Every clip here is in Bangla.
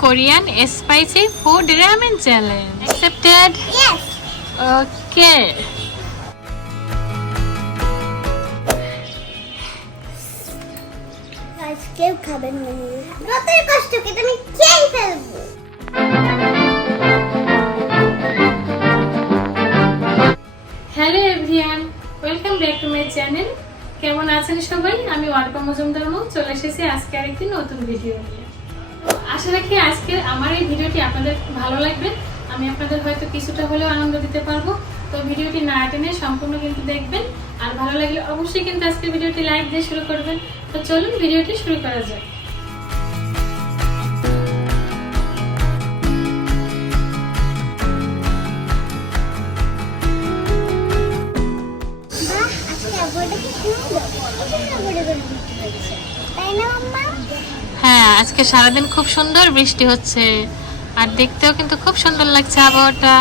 Korean spicy food ramen challenge. Accepted? Yes. Okay. কেউ খাবেন না যতই কষ্ট তুমি খেয়ে ফেলব hello everyone welcome back to my channel কেমন আছেন সবাই আমি অর্পা মজুমদার চলে এসেছি আজকে আরেকটি নতুন ভিডিও নিয়ে আশা রাখি আজকে আমার এই ভিডিওটি আপনাদের ভালো লাগবে। আমি আপনাদের হয়তো কিছুটা হলেও আনন্দ দিতে পারব। তো ভিডিওটি না টেনে সম্পূর্ণ কিন্তু দেখবেন। আর ভালো লাগলে অবশ্যই কিন্তু আজকের ভিডিওটি লাইক দিয়ে শুরু করবেন। তো চলুন ভিডিওটি শুরু করা যাক। আজকে সারাদিন খুব সুন্দর বৃষ্টি হচ্ছে। আর দেখতেও কিন্তু খুব সুন্দর লাগছে আবহাওয়াটা।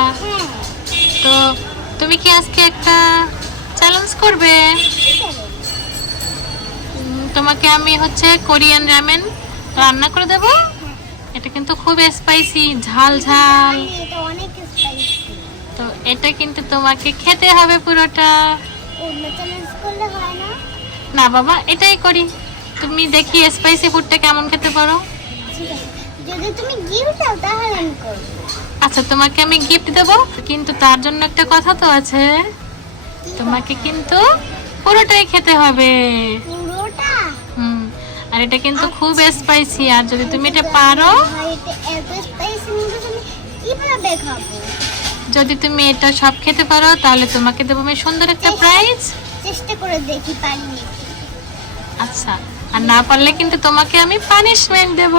তো তুমি কি আজকে একটা চ্যালেঞ্জ করবে? তোমাকে আমি হচ্ছে কোরিয়ান রামেন রান্না করে দেব। এটা কিন্তু খুব স্পাইসি ঝাল ঝাল। তো এটা কিন্তু তোমাকে খেতে হবে পুরোটা। না বাবা, এটাই করি। তুমি দেখি স্পাইসি ফুডটা কেমন খেতে পারো। যদি তুমি গিফট দাও তাহলে আমি করব। আচ্ছা তোমাকে আমি গিফট দেব কিন্তু তার জন্য একটা কথা তো আছে। তোমাকে কিন্তু পুরোটাই খেতে হবে। পুরোটা? হুম আর এটা কিন্তু খুব স্পাইসি আর যদি তুমি এটা পারো। যদি তুমি এটা সব খেতে পারো তাহলে তোমাকে দেবো আমি সুন্দর একটা প্রাইজ চেষ্টা করে দেখি পারি আচ্ছা। আর না পারলে কিন্তু তোমাকে আমি পানিশমেন্ট দেব।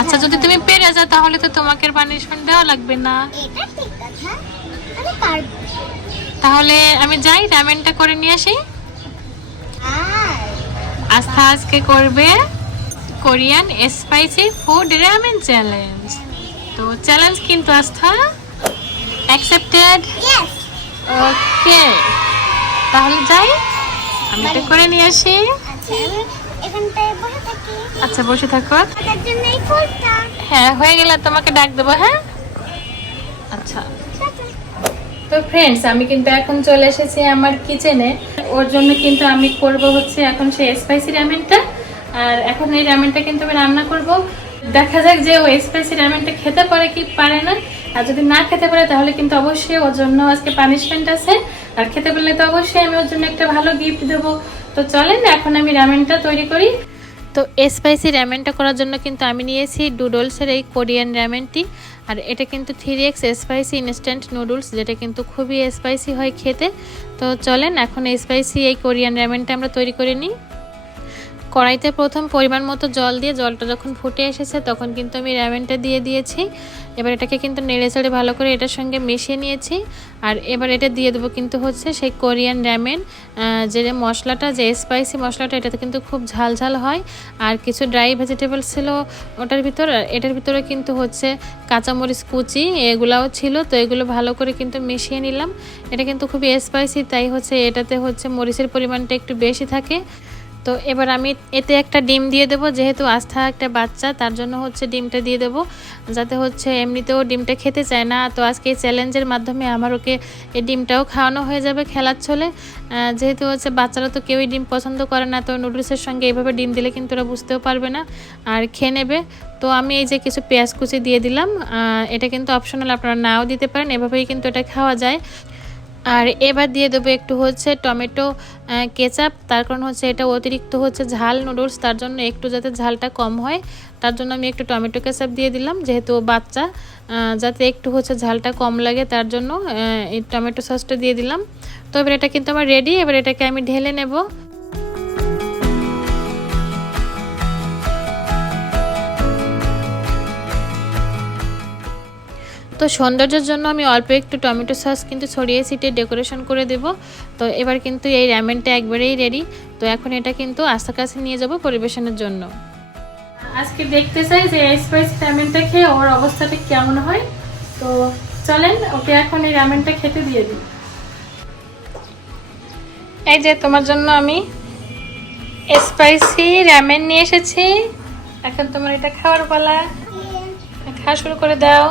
আচ্ছা যদি তুমি পেরে যাও তাহলে তো তোমাকে পানিশমেন্ট দেওয়া লাগবে না। তাহলে আমি যাই রামেনটা করে নিয়ে আসি। আস্থা আজকে করবে Korean spicy food ramen challenge তো চ্যালেঞ্জ কিন্তু আস্থা। অ্যাকসেপ্টেড ওকে তাহলে যাই আমি এটা করে নিয়ে আসি। আচ্ছা বসে থাকি। আচ্ছা বসে থাকো। এই ফুলটা হ্যাঁ হয়ে গেলে তোমাকে ডাক দেবো হ্যাঁ? আচ্ছা। তো ফ্রেন্ডস আমি কিন্তু এখন চলে এসেছি আমার কিচেনে ওর জন্য কিন্তু আমি করব হচ্ছে এখন সেই স্পাইসি রামেনটা আর এখন এই রামেনটা কিন্তু আমি রান্না করব। দেখা যাক যে ও স্পাইসি রামেনটা খেতে পারে কি পারে না। আর যদি না খেতে পারে, তাহলে কিন্তু অবশ্যই ওর জন্য আজকে পানিশমেন্ট আছে। আর খেতে পারলে তো অবশ্যই আমি ওর জন্য একটা ভালো গিফট দেবো। তো চলেন, এখন আমি রামেনটা তৈরি করি। তো স্পাইসি র্যামেনটা করার জন্য কিন্তু আমি নিয়েছি ডুডলসের এই কোরিয়ান র্যামেনটি আর এটা কিন্তু three X spicy instant noodles যেটা কিন্তু খুবই স্পাইসি হয় খেতে। তো চলেন, এখন স্পাইসি এই কোরিয়ান র্যামেনটা আমরা তৈরি করে নিই। কড়াইতে প্রথম পরিমাণ মতো জল দিয়ে জলটা যখন ফুটে এসেছে, তখন কিন্তু আমি র্যামেনটা দিয়ে দিয়েছি। এবার এটাকে কিন্তু নেড়ে চেড়ে ভালো করে এটার সঙ্গে মিশিয়ে নিয়েছি। আর এবার এটা দিয়ে দেবো কিন্তু হচ্ছে সেই কোরিয়ান র্যামেন যে মশলাটা, যে স্পাইসি মশলাটা, এটাতে কিন্তু খুব ঝাল ঝাল হয়। আর কিছু ড্রাই ভেজিটেবলস ছিল ওটার ভিতর এটার ভিতরে কিন্তু হচ্ছে কাঁচামরিচ কুচি, এগুলাও ছিল। তো এগুলো ভালো করে কিন্তু মিশিয়ে নিলাম। এটা কিন্তু খুবই স্পাইসি তাই হচ্ছে এটাতে হচ্ছে মরিচের পরিমাণটা একটু বেশি থাকে। তো এবার আমি এতে একটা ডিম দিয়ে দেবো, যেহেতু আস্থা একটা বাচ্চা, তার জন্য হচ্ছে ডিমটা দিয়ে দেবো। যাতে হচ্ছে এমনিতেও ডিমটা খেতে চায় না। তো আজকে এই চ্যালেঞ্জের মাধ্যমে আমার ওকে এই ডিমটাও খাওয়ানো হয়ে যাবে খেলার ছলে। যেহেতু হচ্ছে বাচ্চারা তো কেউই ডিম পছন্দ করে না, তো নুডলসের সঙ্গে এইভাবে ডিম দিলে কিন্তু ওরা বুঝতেও পারবে না আর খেয়ে নেবে। তো আমি এই যে কিছু পেঁয়াজ কুচি দিয়ে দিলাম। এটা কিন্তু অপশনাল আপনারা নাও দিতে পারেন। এভাবেই কিন্তু এটা খাওয়া যায়। আর এবার দিয়ে দেবো একটু হচ্ছে টমেটো কেচাপ, তার কারণ হচ্ছে এটা অতিরিক্ত হচ্ছে ঝাল নুডলস তার জন্য একটু যাতে ঝালটা কম হয়, তার জন্য আমি একটু টমেটো, কেচাপ দিয়ে দিলাম, যেহেতু বাচ্চা যাতে একটু হচ্ছে ঝালটা কম লাগে, তার জন্য এই টমেটো সসটা দিয়ে দিলাম। তো এবার এটা কিন্তু আমার রেডি এবার এটাকে আমি ঢেলে নেব। তো সৌন্দর্যের জন্য আমি অল্প একটু টমেটো সস কিন্তু ছড়িয়ে ছিটিয়ে ডেকোরেশন করে দেব। তো এবার কিন্তু এই র্যামেনটা একবারেই রেডি তো এখন এটা কিন্তু আস্তে কাছে নিয়ে যাব পরিবেশনের জন্য। আজকে দেখতে চাই যে স্পাইস র্যামেনটা খেয়ে ওর অবস্থাটা কেমন হয়। তো চলেন ওকে এখন এই র্যামেনটা খেতে দিয়ে দিই। এই যে তোমার জন্য আমি স্পাইসি র্যামেন নিয়ে এসেছি। এখন তোমার এটা খাওয়ার পালা। খাওয়া শুরু করে দাও।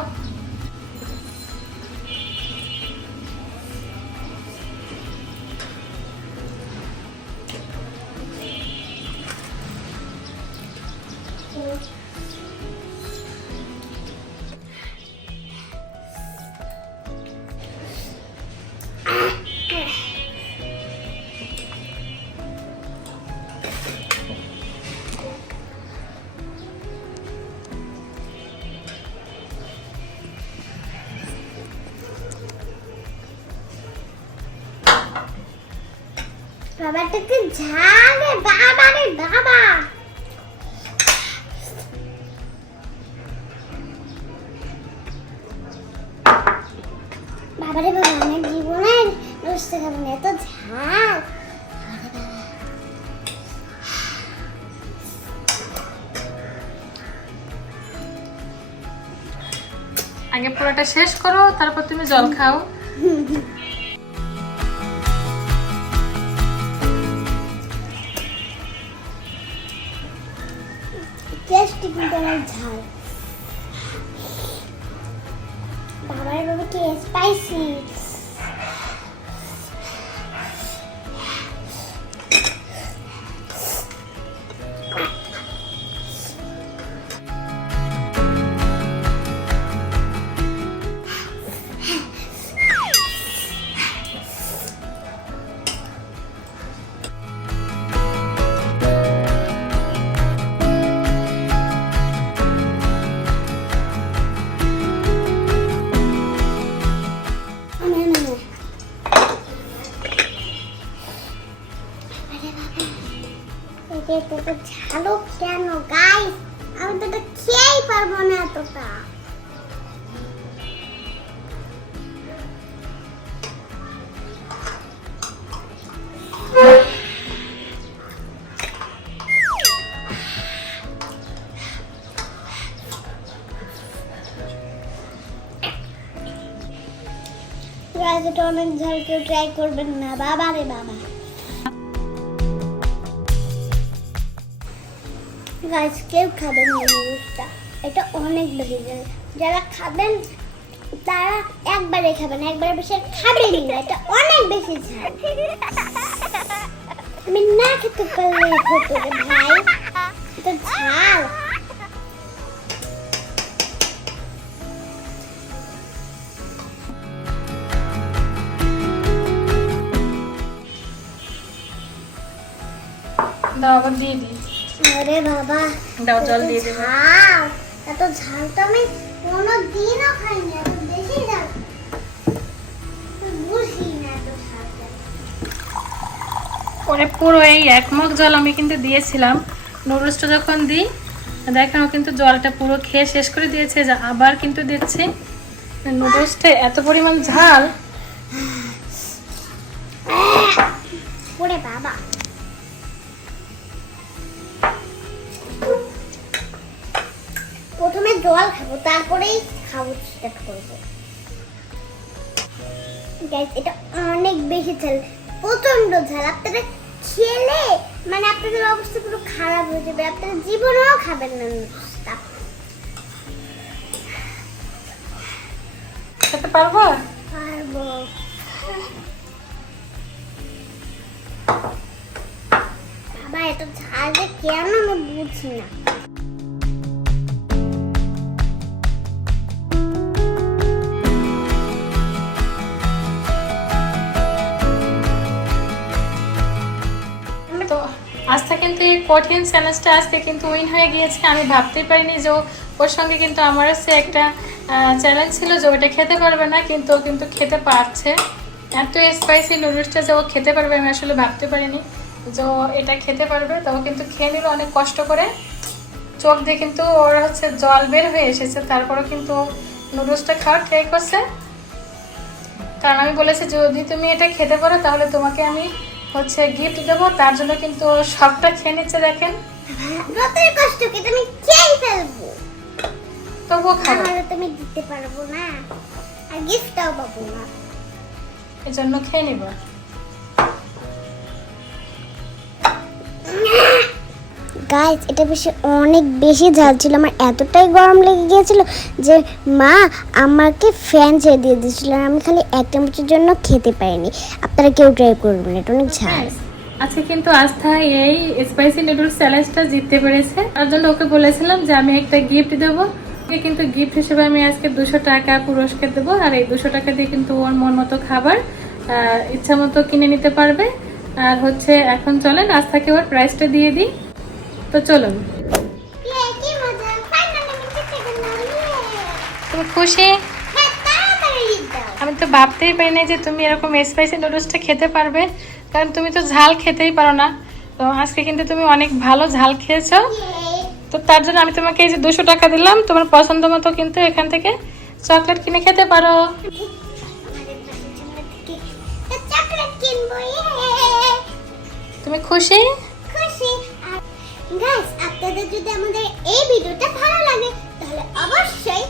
বাবাটাকে ঝালে বাবা রে বাবা। বাবারে বাবা আমার জীবনে রোস্ট খাব না এত ঝাল। আগে পুরোটা শেষ করো তারপর তুমি জল খাও। টেস্টি কিন্তু এটা ঝাল কেউ ট্রাই করবেন না। বাবা রে বাবা। গাইস কেউ খাবেন না নুডলসটা এটা অনেক বেশি ঝাল যারা খাবেন, তারা একবারে খাবেন একবারে বেশি খাবেনই না। এটা অনেক বেশি ঝাল। আমি না খেতে পারলে ভাই, এটা ঝাল। দাও আবার দিয়ে দিই আরে বাবা। দাও জল দিয়ে দেবো। এত ঝাল তো আমি কোনো দিনও খাইনি এত বেশি ঝাল। না এত ঝাল কেন। পরে পুরো এই এক মগ জল আমি কিন্তু দিয়েছিলাম। নুডলসটা যখন দিই দেখেন কিন্তু জলটা পুরো খেয়ে শেষ করে দিয়েছে যা আবার কিন্তু দিচ্ছি। নুডলসটা এত পরিমাণ ঝাল। ওরে বাবা। জল খাব তারপরেই খাব স্টার্ট করব। এটা অনেক বেশি ঝাল প্রচণ্ড ঝাল। আপনারা খেলে মানে আপনাদের অবস্থা পুরো খারাপ হয়ে যাবে আপনারা জীবনেও খাবেন না খেতে পারব? পারব। বাবা এত ঝাল যে কেন আমি বুঝি না। আজকে কঠিন চ্যালেঞ্জটা আজকে কিন্তু উইন হয়ে গিয়েছে। আমি ভাবতেই পারিনি যে ওর সঙ্গে কিন্তু আমার হচ্ছে একটা চ্যালেঞ্জ ছিল যে ওটা খেতে পারবে না, কিন্তু ও কিন্তু খেতে পারছে। এত স্পাইসি নুডলসটা যে ও খেতে পারবে, আমি আসলে ভাবতে পারিনি যে ও এটা খেতে পারবে। তো কিন্তু খেয়ে নিল অনেক কষ্ট করে। চোখ দিয়ে কিন্তু ওর হচ্ছে জল বের হয়ে এসেছে, তারপরেও কিন্তু নুডলসটা খাওয়ার ট্রাই করছে। কারণ আমি বলেছি, যদি তুমি এটা খেতে পারো, তাহলে তোমাকে আমি হচ্ছে গিফট দেবো তার জন্য কিন্তু সবটা খেয়ে নিচ্ছে দেখেন। যতই কষ্ট কি তুমি খেয়ে ফেলব। তবুও খাব। তাহলে তুমি দিতে পারব না। আর গিফটটাও পাবো না। এজন্য জন্য খেয়ে নিব। গাইস এটা বেশি অনেক বেশি ঝাল ছিল। আমার এতটাই গরম লেগে গিয়েছিল যে মা আমাকে ফ্যান ছেড়ে দিয়ে দিয়েছিল আমি খালি এক চামচের জন্য খেতে পারিনি। আপনারা কেউ ট্রাই করবেন, এটা অনেক ঝাল। আজকে কিন্তু আস্থা এই স্পাইসি নুডলস চ্যালেঞ্জটা জিততে পেরেছে। তার জন্য ওকে বলেছিলাম যে আমি একটা গিফট দেবো। ওকে কিন্তু গিফট হিসেবে আমি আজকে দুশো টাকা পুরস্কার দেবো আর এই দুশো টাকা দিয়ে কিন্তু ওর মন মতো খাবার ইচ্ছা মতো কিনে নিতে পারবে। আর হচ্ছে এখন চলেন আস্থাকে ওর প্রাইসটা দিয়ে দিই। তো পেলাম তুমি খুশি? আমি তো ভাবতেই পারি না যে তুমি এরকম স্পাইসি নুডলসটা খেতে পারবে কারণ তুমি তো ঝাল খেতেই পারো না। তো আজকে কিন্তু তুমি অনেক ভালো ঝাল খেয়েছো। তো তার জন্য আমি তোমাকে এই যে দুশো টাকা দিলাম তোমার পছন্দ মতো কিন্তু এখান থেকে চকলেট কিনে খেতে পারো। আমাদের পাশের গাইস আপনাদের যদি আমাদের এই ভিডিওটা ভালো লাগে তাহলে অবশ্যই